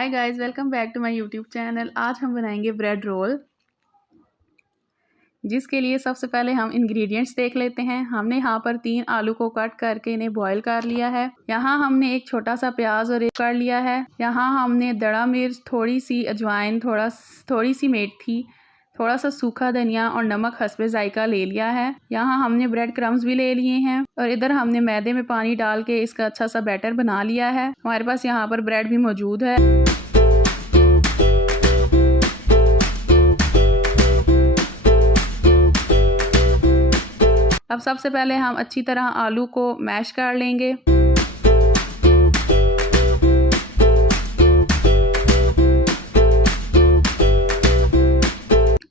Hi guys, welcome back to my YouTube channel. आज हम बनाएंगे ब्रेड रोल, जिसके लिए सबसे पहले हम इंग्रेडिएंट्स देख लेते हैं। हमने यहाँ पर 3 आलू को कट करके इन्हें बॉईल कर लिया है। यहाँ हमने एक छोटा सा प्याज और एक कर लिया है। यहाँ हमने दड़ा मिर्च, थोड़ी सी अजवाइन, थोड़ी सी मेथी, थोड़ा सा सूखा धनिया और नमक हस्बे जायका ले लिया है। यहाँ हमने ब्रेड क्रम्स भी ले लिए हैं और इधर हमने मैदे में पानी डाल के इसका अच्छा सा बैटर बना लिया है। हमारे पास यहाँ पर ब्रेड भी मौजूद है। अब सबसे पहले हम अच्छी तरह आलू को मैश कर लेंगे।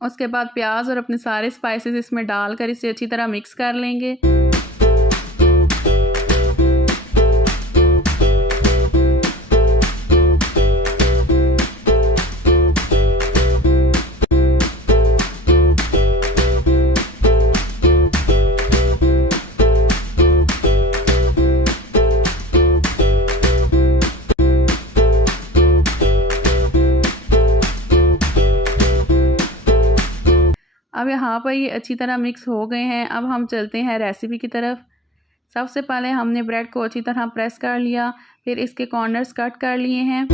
उसके बाद प्याज और अपने सारे स्पाइसेस इसमें डालकर इसे अच्छी तरह मिक्स कर लेंगे। अब यहाँ पर ये अच्छी तरह मिक्स हो गए हैं। अब हम चलते हैं रेसिपी की तरफ। सबसे पहले हमने ब्रेड को अच्छी तरह प्रेस कर लिया, फिर इसके कॉर्नर्स कट कर लिए हैं।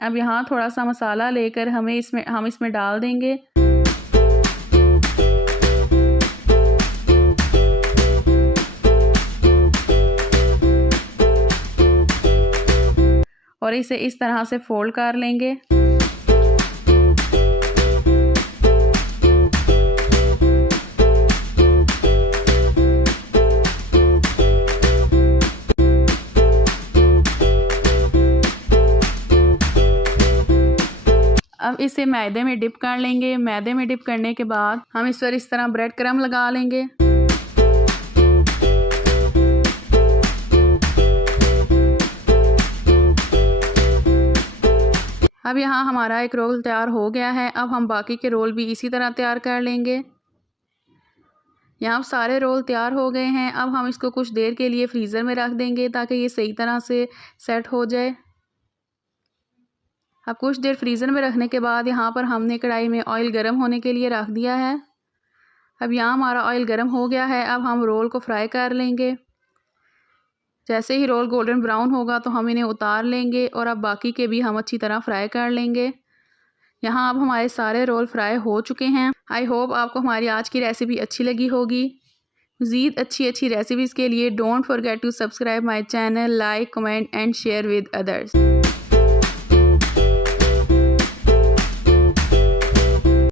अब यहाँ थोड़ा सा मसाला लेकर हम इसमें डाल देंगे। और इसे इस तरह से फोल्ड कर लेंगे। अब इसे मैदे में डिप कर लेंगे। मैदे में डिप करने के बाद हम इस पर इस तरह ब्रेड क्रम्ब लगा लेंगे। अब यहाँ हमारा एक रोल तैयार हो गया है। अब हम बाकी के रोल भी इसी तरह तैयार कर लेंगे। यहाँ सारे रोल तैयार हो गए हैं। अब हम इसको कुछ देर के लिए फ्रीज़र में रख देंगे ताकि ये सही तरह से सेट हो जाए। अब कुछ देर फ्रीज़र में रखने के बाद यहाँ पर हमने कढ़ाई में ऑयल गर्म होने के लिए रख दिया है। अब यहाँ हमारा ऑयल गर्म हो गया है। अब हम रोल को फ्राई कर लेंगे। जैसे ही रोल गोल्डन ब्राउन होगा तो हम इन्हें उतार लेंगे और अब बाकी के भी हम अच्छी तरह फ्राई कर लेंगे। यहाँ अब हमारे सारे रोल फ्राई हो चुके हैं। आई होप आपको हमारी आज की रेसिपी अच्छी लगी होगी। मज़ीद अच्छी रेसिपीज़ के लिए don't forget to subscribe my channel, like, comment and share with others.